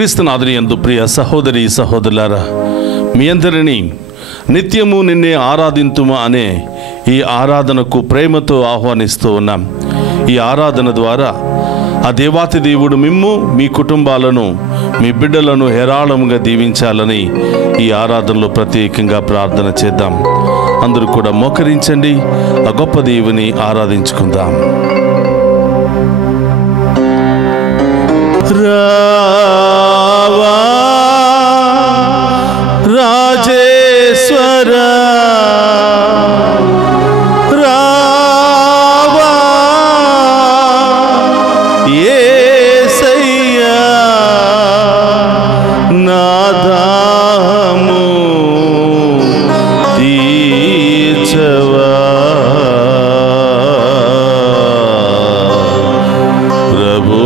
క్రీస్తునాథుని యందు ప్రియ సహోదరి సహోదరులారా, మీ అందరినీ నిత్యము నిన్నే ఆరాధింతుమా అనే ఈ ఆరాధనకు ప్రేమతో ఆహ్వానిస్తూ ఉన్నాం. ఈ ఆరాధన ద్వారా ఆ దేవాతి దేవుడు మిమ్ము, మీ కుటుంబాలను, మీ బిడ్డలను హేరాళముగా దీవించాలని ఈ ఆరాధనలో ప్రత్యేకంగా ప్రార్థన చేద్దాం. అందరూ కూడా మోకరించండి, ఆ గొప్ప దేవుని ఆరాధించుకుందాం. రావా రాజేశ్వరా, రావా యేసయ్యా, నా దాహము తీర్చవా. ప్రభు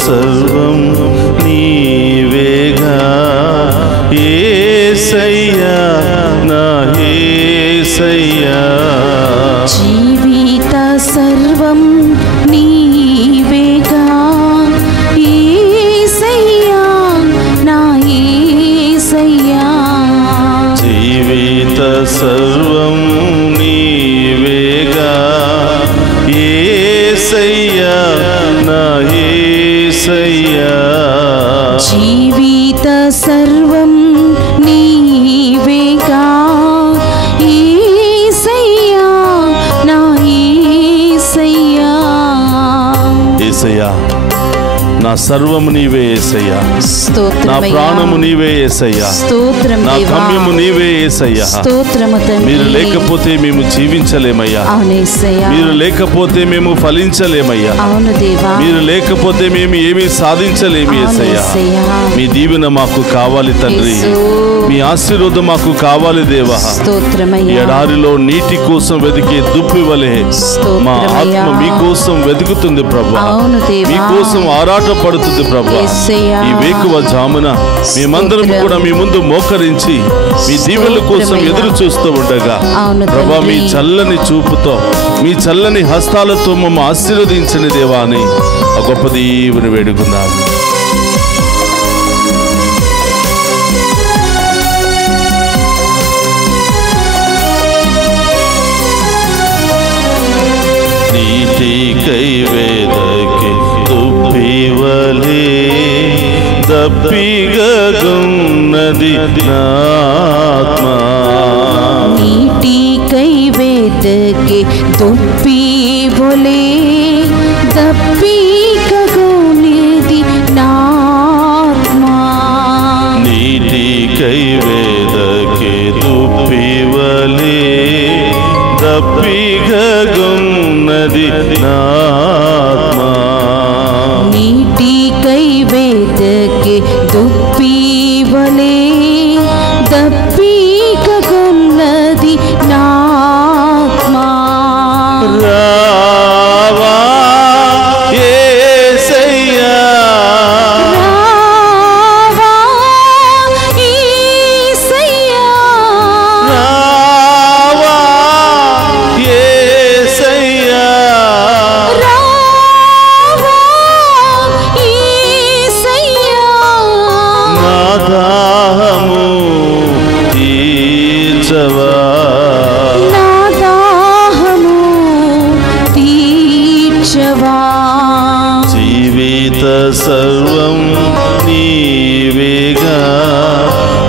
సర్వం నీవేగా యేసయ్యా, నా యేసయ్యా. జీవిత సర్వం నీవేగా యేసయ్యా, నా యేసయ్యా. జీవిత సర్వం నీవేగా యేసయ్యా, నా యేసయ్యా. జీవిత సర్వం నీవేగా యేసయ్యా, నా యేసయ్యా. యేసయ్యా, నా సర్వము నీవే యేసయ్యా, నా ప్రాణము నీవే యేసయ్యా, నా గమ్యము నీవే యేసయ్యా. మీరు లేకపోతే మేము జీవించలేమయ్యా, మీరు లేకపోతే మేము ఫలించలేమయ్యా, మీరు లేకపోతే మేము ఏమీ సాధించలేము యేసయ్యా. మీ దీవెన మాకు కావాలి తండ్రి, మీ ఆశీర్వాదం మాకు కావాలి దేవా. ఎడారిలో నీటి కోసం వెతికే దుప్పి వలె మా ఆత్మ మీకోసం వెతుకుతుంది ప్రభా, మీకోసం ఆరాటపడుతుంది ప్రభా. ఈ వేకువ జామున మేమందరం కూడా మీ ముందు మోకరించి మీ దీవెనల కోసం ఎదురు చూస్తూ ఉండగా ప్రభా, మీ చల్లని చూపుతో, మీ చల్లని హస్తాలతో మమ్మల్ని ఆశీర్వదించని దేవా అని ఆ గొప్ప దేవుని వేడుకున్నాను. నీటికై వేదకి దుప్పివలే దప్పిగగున్నది నాత్మా. నీటికై వేదకి దుప్పివలే దప్పిగగున్నది నాత్మా. నీటికై వేదకి దుప్పివలే దప్పిగగున్నది నాత్మా. నీటికై వేదకి దుప్పివలే దప్పిగగున్నది నాత్మా. రావా యేసయ్యా, రావా యేసయ్యా, రావా యేసయ్యా, రావా యేసయ్యా. నా దాహము తీర్చవా, నా దాహము తీర్చవా. జీవిత సర్వం నీవేగా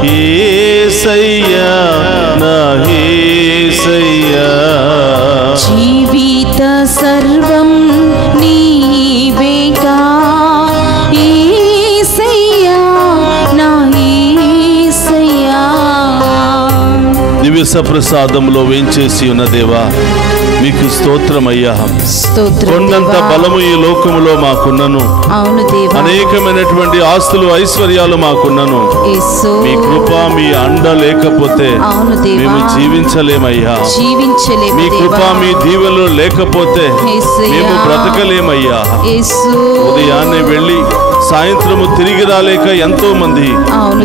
యేసయ్యా, నా యేసయ్యా. జీవిత సర్వం నీవేగా దివ్య సప్రసాదంలో వేంచేసి ఉన్న దేవా మీకు స్తోత్రమయ్యా. కొండంత బలము ఈ లోకములో మాకున్నను, అనేకమైనటువంటి ఆస్తులు ఐశ్వర్యాలు మాకున్నను, మీ కృప మీ అండ లేకపోతే మేము జీవించలేమయ్యా. మీ కృప మీ దీవెనలు లేకపోతే మేము బ్రతకలేమయ్యా. ఉదయాన్నే వెళ్ళి సాయంత్రము తిరిగి రాలేక ఎంతో మంది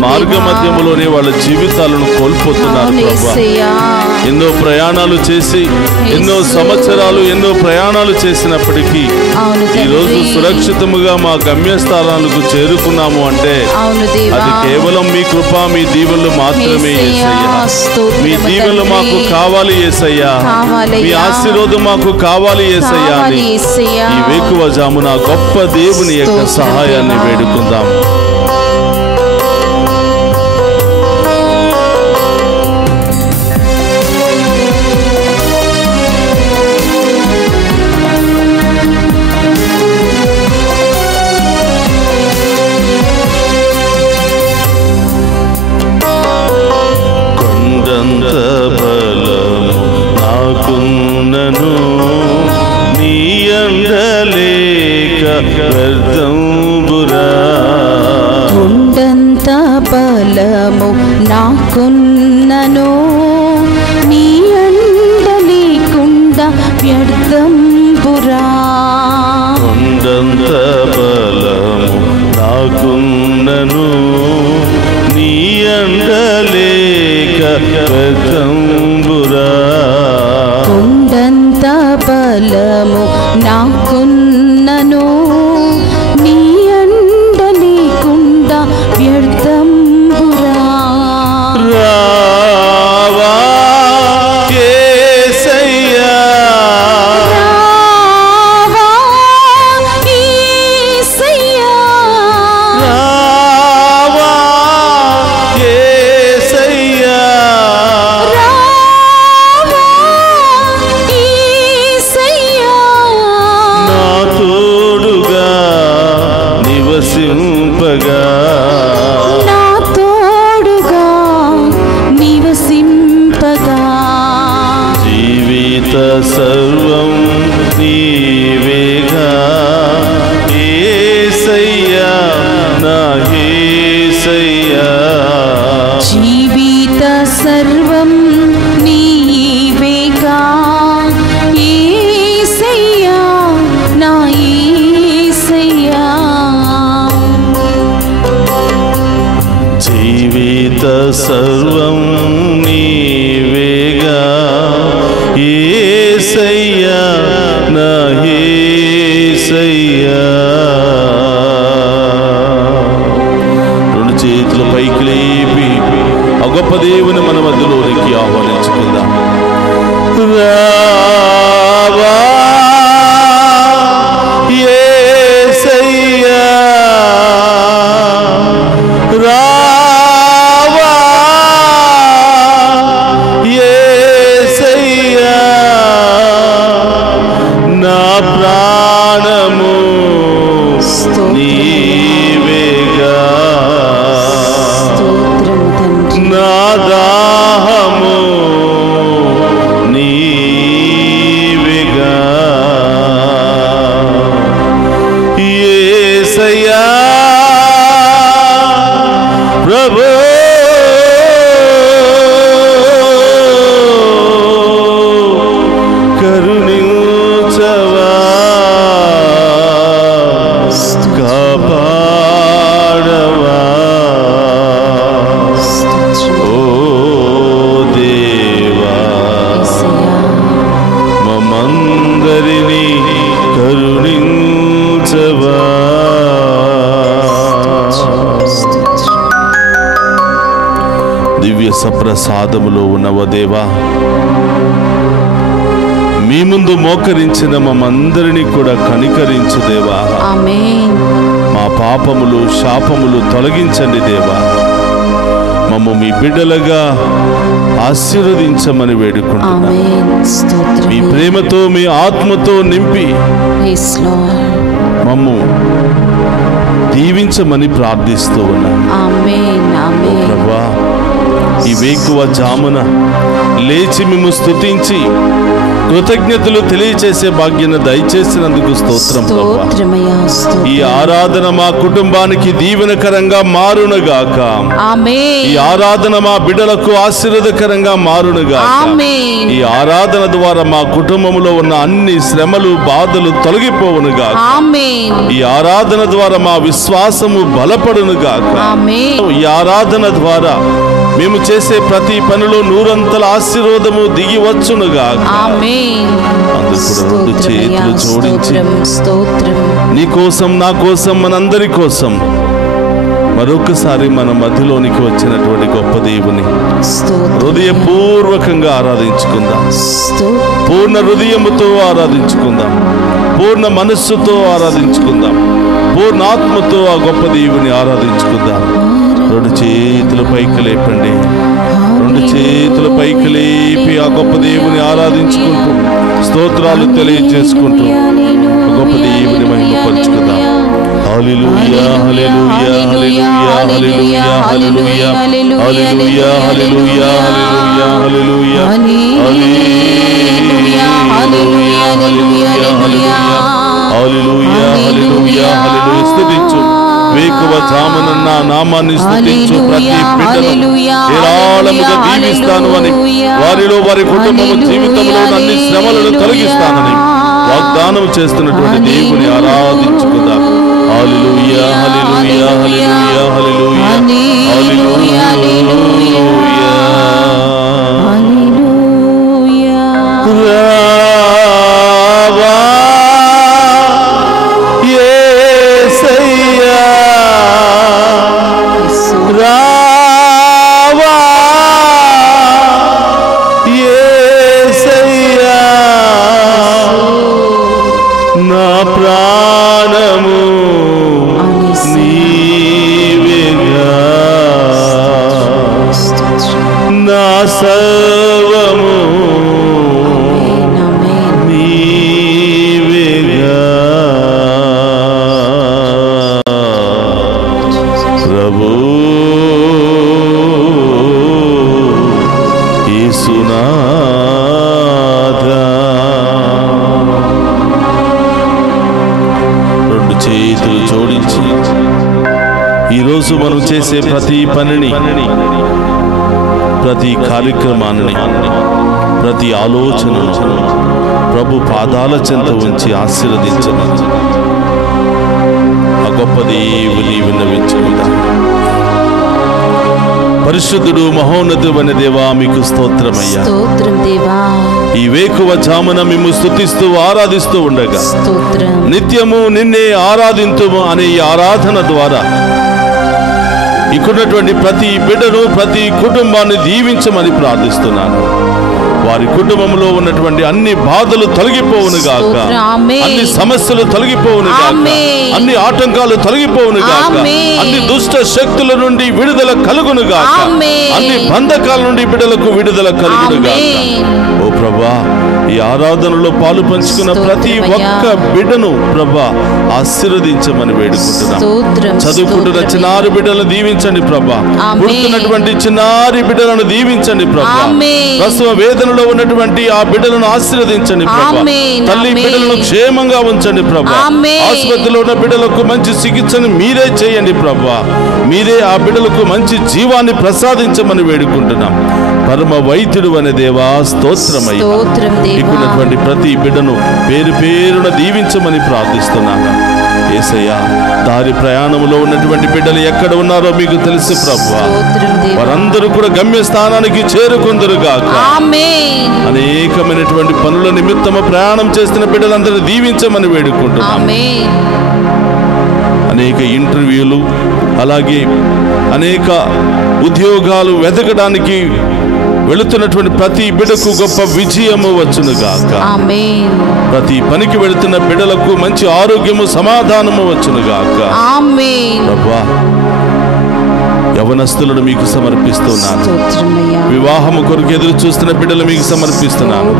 మార్గ మధ్యములోనే వాళ్ళ జీవితాలను కోల్పోతున్నారు. ఎన్నో ప్రయాణాలు చేసి ఎన్నో సంవత్సరాలు ఎన్నో ప్రయాణాలు చేసినప్పటికీ ఈరోజు సురక్షితముగా మా గమ్యస్థానాలకు చేరుకున్నాము అంటే అది కేవలం మీ కృప మీ దీవెనలు మాత్రమే యేసయ్యా. మీ దీవెనలు మాకు కావాలి యేసయ్యా, మీ ఆశీర్వాదం మాకు కావాలి యేసయ్యా అని ఈ వేకువజామున గొప్ప దేవుని యొక్క సహాయాన్ని వేడుకుందాం. కొండంత బలము నాకున్నను, నీ అండ లేకుండా వ్యర్థంబురా. కొండంత బలము నాకున్నను, నీ అండ లేక వ్యర్థంబురా. కొండంత బలము నాకున్నను, నీ అండ లేకుండా వ్యర్థంబురా. రావా యేసయ్యా, రావా యేసయ్యా, రావా యేసయ్యా, రావా యేసయ్యా. నా తోడుగా నివసింపగా, నా తోడుగా నివసింపగా. జీవిత సర్వం నీవేగా యేసయ్యా నా యేసయ్యా. జీవిత సర్వం నీవేగా యేసయ్యా నా యేసయ్యా. జీవిత సర్వం నీవేగా యేసయ్యా నా యేసయ్యా. రెండు చేతుల పైకి లేపి ఆ గొప్ప దేవుని మన మధ్యలోనికి ఆహ్వానించుకుందాం. రావా యేసయ్యా, రావా యేసయ్యా, నా ప్రాణము నీవేగా, స్తోత్రము తండ్రి. నా దాహము నీవేగా. యేసయ్యా ప్రభు, కరుణించవా, కాపాడవా. ఓ దేవా, మమ్మందరినీ కరుణించవా. దివ్య సప్రసాదములో ఉన్నవ దేవా, మీ ముందు మోకరించిన మమ్మందరినీ కూడా కనికరించు దేవా. ఆమేన్. మా పాపములు శాపములు తొలగించండి దేవా. మమ్ము మీ బిడ్డలుగా ఆశీర్వదించమని వేడుకుంటున్నాము. ఆమేన్. స్తోత్రం. మీ ప్రేమతో మీ ఆత్మతో నింపి Yes, Lord. మమ్ము దీవించమని ప్రార్థిస్తూ ఉన్నాను. ఆమేన్. ఆమేన్. ప్రభువా, ఈ వేకువ జామున లేచి మేము స్తుతించి కృతజ్ఞతలు తెలియచేసే భాగ్యాన్ని దయచేసినందుకు స్తోత్రం ప్రభువా. ఈ ఆరాధన మా కుటుంబానికి దీవెనకరంగా మారునుగాక. ఈ ఆరాధన మా బిడ్డలకు ఆశీర్వాదకరంగా మారునుగాక. ఈ ఆరాధన ద్వారా మా కుటుంబంలో ఉన్న అన్ని శ్రమలు బాధలు తొలగిపోవునుగాక. ఈ ఆరాధన ద్వారా మా విశ్వాసము బలపడునుగాక. ఈ ఆరాధన ద్వారా మేము చేసే ప్రతి పనిలో నూరంతల ఆశీర్వాదము దిగి వచ్చునుగాక. అందరూ కూడా రెండు చేతులు జోడించి నీ కోసం, నా కోసం, మనందరి కోసం మరొకసారి మన మధ్యలోనికి వచ్చినటువంటి గొప్ప దేవుని హృదయపూర్వకంగా ఆరాధించుకుందాం. పూర్ణ హృదయముతో ఆరాధించుకుందాం. పూర్ణ మనస్సుతో ఆరాధించుకుందాం. పూర్ణాత్మతో ఆ గొప్ప దేవుని ఆరాధించుకుందాం. రెండు చేతుల పైకి లేపండి. రెండు చేతుల పైకి లేపి ఆ గొప్ప దేవుని ఆరాధించుకుంటూ స్తోత్రాలు తెలియజేసుకుంటూ గొప్ప దేవుని మహిమపరుచుకుందాం. హల్లెలూయా, హల్లెలూయా, హల్లెలూయా, హల్లెలూయా, హల్లెలూయా, హల్లెలూయా, హల్లెలూయా, హల్లెలూయా, హల్లెలూయా, హల్లెలూయా, హల్లెలూయా, హల్లెలూయా, హల్లెలూయా, హల్లెలూయా. స్తుతించు. వేకువ జామున నామాన్ని స్తుతించు. ప్రతి బిడ్డను ఏరాళముగా దీవిస్తాను అని, వారిలో వారి కుటుంబం జీవితంలో అన్ని శ్రమలను తొలగిస్తానని వాగ్దానం చేస్తున్నటువంటి దేవుని ఆరాధించుకుందాం. హల్లెలూయా, హల్లెలూయా, హల్లెలూయా, హల్లెలూయా, హల్లెలూయా, హల్లెలూయా. ఈరోజు మనం చేసే ప్రతి పనిని, ప్రతి కార్యక్రమాన్ని, ప్రతి ఆలోచనను ప్రభు పాదాల చెంత ఉంచి ఆశీర్వదించమని ఆ గొప్ప దేవుని విన్నవించుకుందాం. పరిశుద్ధుడు మహోన్నతుడైన దేవా, మీకు స్తోత్రమయ్యా. ఈ వేకువ జామున మేము స్తుతిస్తూ ఆరాధిస్తూ ఉండగా నిత్యము నిన్నే ఆరాధింతుము అనే ఈ ఆరాధన ద్వారా ఇక్కడున్నటువంటి ప్రతి బిడ్డను, ప్రతి కుటుంబాన్ని దీవించమని ప్రార్థిస్తున్నాను. వారి కుటుంబంలో ఉన్నటువంటి అన్ని బాధలు తొలగిపోవునుగాక. అన్ని సమస్యలు తొలగిపోవునుగాక. అన్ని ఆటంకాలు తొలగిపోవునుగాక. అన్ని దుష్ట శక్తుల నుండి విడుదల కలుగునుగాక. అన్ని బంధకాల నుండి బిడ్డలకు విడుదల కలుగునుగాక. ఓ ప్రభా, ఈ ఆరాధనలో పాలు పంచుకున్న ప్రతి ఒక్క బిడ్డను ప్రభా ఆశీర్వదించమని వేడుకుంటున్నాం. చదువుకుంటున్న చిన్నారి బిడ్డలను దీవించండి ప్రభా. పుడుతున్నటువంటి చిన్నారి బిడ్డలను దీవించండి ప్రభా. ప్రసవ వేదనలో ఉన్నటువంటి ఆ బిడ్డలను ఆశీర్వదించండి ప్రభా. తల్లి బిడ్డలను క్షేమంగా ఉంచండి ప్రభా. ఆసుపత్రిలో ఉన్న బిడ్డలకు మంచి చికిత్సను మీరే చేయండి ప్రభా. మీరే ఆ బిడ్డలకు మంచి జీవాన్ని ప్రసాదించమని వేడుకుంటున్నాం. పరమ వైద్యుడు అనే దేవా స్తోత్రమయ్యా. ఇక్కడున్నటువంటి ప్రతి బిడ్డను పేరు పేరున దీవించమని ప్రార్థిస్తున్నాను. యేసయ్యా, దారి ప్రయాణంలో ఉన్నటువంటి బిడ్డలు ఎక్కడ ఉన్నారో మీకు తెలుసు ప్రభువా. వారందరూ కూడా గమ్యస్థానానికి చేరుకుందురుగాక. అనేకమైనటువంటి పనుల నిమిత్తము ప్రయాణం చేస్తున్న బిడ్డలందరూ దీవించమని వేడుకుంటున్నాం. అనేక ఇంటర్వ్యూలు, అలాగే అనేక ఉద్యోగాలు వెతకడానికి వెళుతున్నటువంటి ప్రతి బిడ్డకు గొప్ప విజయము వచ్చునుగాక. ప్రతి పనికి వెళుతున్న బిడ్డలకు మంచి ఆరోగ్యము, సమాధానము వచ్చునుగాక. యవనస్తులను మీకు సమర్పిస్తున్నాను. వివాహము కొరకు ఎదురు చూస్తున్న బిడ్డలు మీకు సమర్పిస్తున్నాను.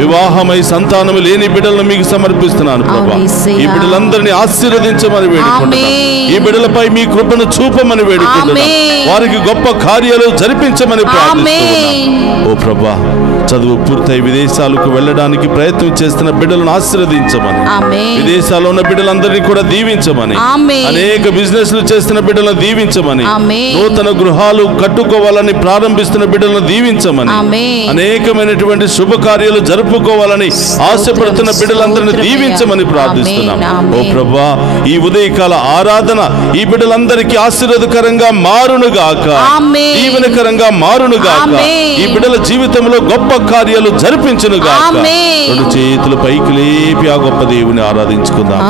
వివాహమై సంతానము లేని బిడ్డలను మీకు సమర్పిస్తున్నాను ప్రభా. ఈ బిడ్డలందరినీ ఆశీర్వదించమని వేడుకుంటున్నాను. ఈ బిడ్డలపై మీ కృపను చూపమని వేడుకుంటున్నాను. వారికి గొప్ప కార్యాలు జరిపించమని ప్రార్థిస్తున్నాను. ఓ ప్రభా, చదువు పూర్తయి విదేశాలకు వెళ్ళడానికి ప్రయత్నం చేస్తున్న బిడ్డలను ఆశీర్వదించమని, విదేశాల్లో ఉన్న బిడ్డలందరినీ కూడా దీవించమని, అనేక బిజినెస్లు చేస్తున్న బిడ్డలను దీవించమని, నూతన గృహాలు కట్టుకోవాలని ప్రారంభిస్తున్న బిడ్డలను దీవించమని, అనేకమైనటువంటి శుభకార్యాలు జరుపుకోవాలని ఆశపడుతున్న బిడ్డలందరినీ దీవించమని ప్రార్థిస్తున్నాం. ఓ ప్రభా, ఈ ఉదయకాల ఆరాధన ఈ బిడ్డలందరికీ ఆశీర్వాదకరంగా మారునుగాక, దీవెనకరంగా మారునుగాక. ఈ బిడ్డల జీవితంలో గొప్ప కార్యాలు జరిపించునుగాక. రెండు చేతులు పైకి లేపి ఆ గొప్ప దేవుని ఆరాధించుకుందాం.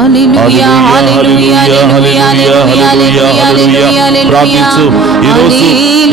ప్రార్థించు. ఈరోజు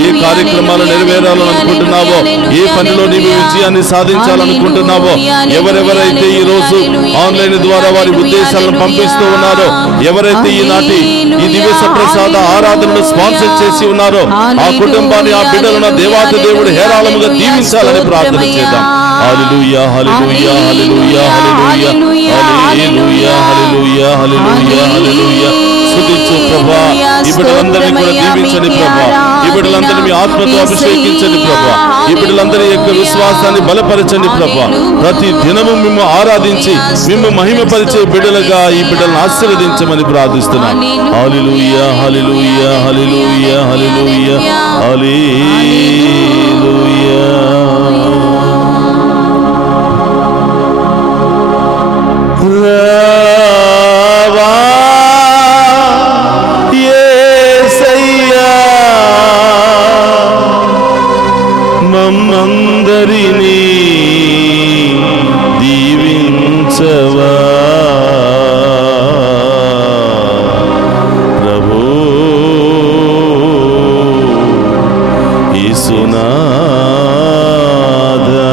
ఏ కార్యక్రమాలు నెరవేరాలని అనుకుంటున్నావో, ఏ పనిలో నీవు విజయాన్ని సాధించాలనుకుంటున్నావో, ఎవరెవరైతే ఈ రోజు ఆన్లైన్ ద్వారా వారి ఉద్దేశాలను పంపిస్తూ ఉన్నారో, ఎవరైతే ఈనాటి ఈ దివ్య ప్రసాద ఆరాధనను స్పాన్సర్ చేసి ఉన్నారో, ఆ కుటుంబాన్ని, ఆ బిడ్డలను దేవాతి దేవుడు హేరాళముగా దీవించాలని ప్రార్థన చేద్దాం. హల్లెలూయా, హల్లెలూయా, హల్లెలూయా, హల్లెలూయా, హల్లెలూయా, హల్లెలూయా, హల్లెలూయా, హల్లెలూయా. స్తుతించు ప్రభా. ఈ బిడ్డలందరినీ కూడా దీవించండి ప్రభా. ఈ బిడ్డలందరినీ మీ ఆత్మతో అభిషేకించండి ప్రభా. ఈ బిడ్డలందరి యొక్క విశ్వాసాన్ని బలపరచండి ప్రభా. ప్రతి దినము మిమ్ము ఆరాధించి మిమ్ము మహిమపరిచే బిడ్డలుగా ఈ బిడ్డలను ఆశీర్వదించమని ప్రార్థిస్తున్నాను. హల్లెలూయా, హల్లెలూయా, హల్లెలూయా, హల్లెలూయా, హల్లెలూయా. మమ్మందరినీ దీవించవా ప్రభు యేసునాథా.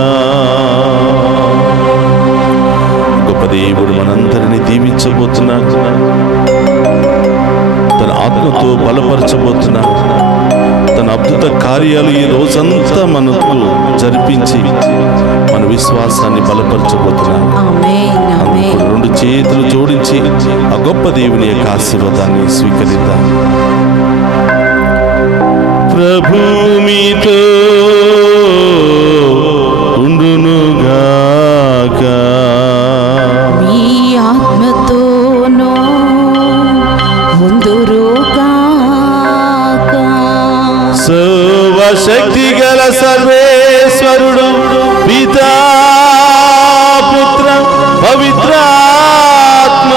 గొప్ప దేవుడు మనందరినీ దీవించబోతున్నాడు. తన ఆత్మతో బలపరచబోతున్నాడు. తన అద్భుత కార్యాలు ఈ రోజంతా మనకు జరిపించి మన విశ్వాసాన్ని బలపరచబోతున్నాడు. రెండు చేతులు జోడించి ఆ గొప్ప దేవుని యొక్క ఆశీర్వాదాన్ని స్వీకరిద్దాం. ప్రభు మీతో ఉండునుగాక, మీ ఆత్మతోనూ ఉందురుగాక. సర్వశక్తి గల సర్వేశ్వరుడు పితా పుత్ర పవిత్రాత్మ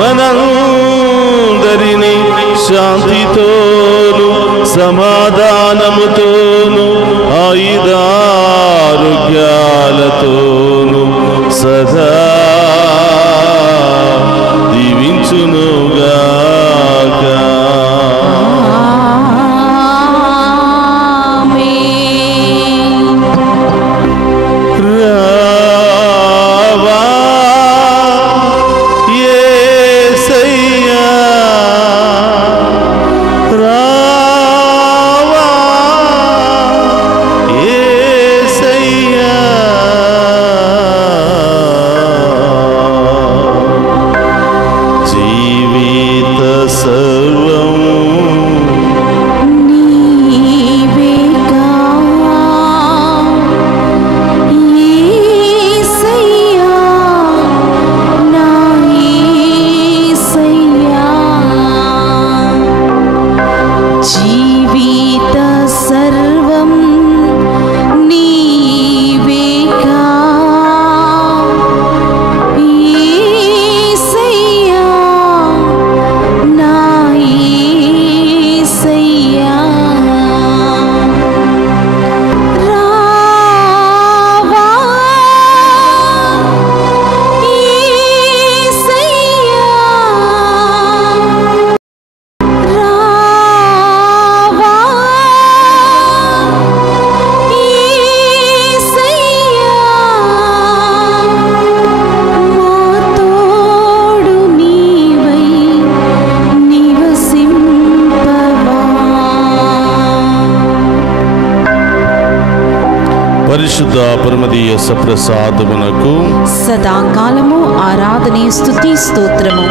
మనందరినీ శాంతితోను సమాధానముతోను ఆయుధారోగ్యాలతోను సదా దీవించునుగాక. పరిశుద్ధ పరమదీయ సప్రసాదమునకు సదాకాలము ఆరాధనే స్తుతి స్తోత్రము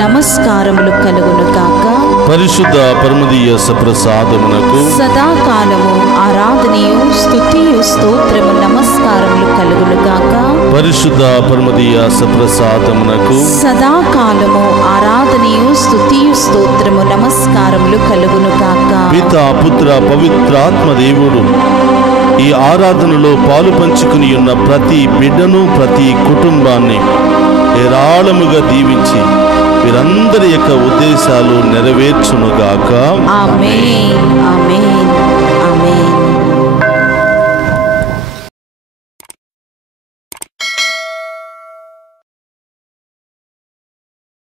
నమస్కారములు కలుగును గాక. పరిశుద్ధ పరమదీయ సప్రసాదమునకు సదాకాలము ఆరాధనయు స్తుతియు స్తోత్రము నమస్కారములు కలుగును గాక. పరిశుద్ధ పరమదీయ సప్రసాదమునకు సదాకాలము ఆరాధనయు స్తుతియు స్తోత్రము నమస్కారములు కలుగును గాక. పితా పుత్ర పవిత్రాత్మ దేవుడు ఈ ఆరాధనలో పాలు పంచుకుని ఉన్న ప్రతి బిడ్డను ప్రతి కుటుంబాన్ని ఏరాళముగా దీవించి వీరందరి యొక్క ఉద్దేశాలు నెరవేర్చునుగాక. ఆమేన్ ఆమేన్.